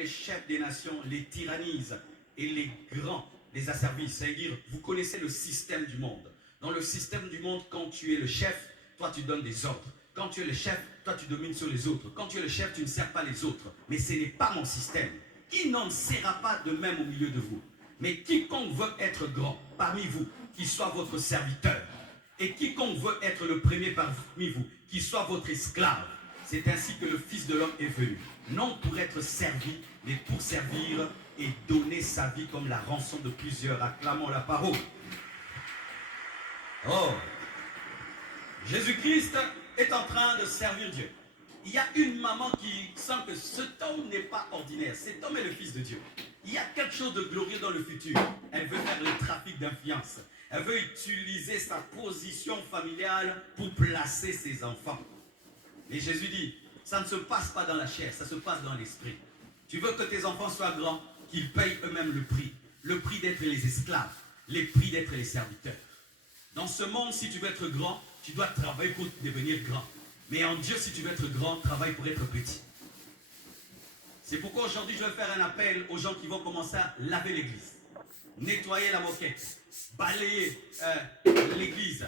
les chefs des nations les tyrannisent et les grands les asservissent. C'est-à-dire, vous connaissez le système du monde. Dans le système du monde, quand tu es le chef, toi tu donnes des ordres. Quand tu es le chef, toi tu domines sur les autres. Quand tu es le chef, tu ne sers pas les autres. Mais ce n'est pas mon système. Il n'en sera pas de même au milieu de vous. Mais quiconque veut être grand parmi vous, qu'il soit votre serviteur. Et quiconque veut être le premier parmi vous, qu'il soit votre esclave. C'est ainsi que le Fils de l'homme est venu. Non pour être servi, mais pour servir et donner sa vie comme la rançon de plusieurs. Acclamons la parole. Oh, Jésus-Christ est en train de servir Dieu. Il y a une maman qui sent que cet homme n'est pas ordinaire. Cet homme est le Fils de Dieu. Il y a quelque chose de glorieux dans le futur. Elle veut faire le trafic d'influence. Elle veut utiliser sa position familiale pour placer ses enfants. Mais Jésus dit, ça ne se passe pas dans la chair, ça se passe dans l'esprit. Tu veux que tes enfants soient grands, qu'ils payent eux-mêmes le prix d'être les esclaves, le prix d'être les serviteurs. Dans ce monde, si tu veux être grand, tu dois travailler pour devenir grand. Mais en Dieu, si tu veux être grand, travaille pour être petit. C'est pourquoi aujourd'hui, je vais faire un appel aux gens qui vont commencer à laver l'église, nettoyer la moquette, balayer l'église,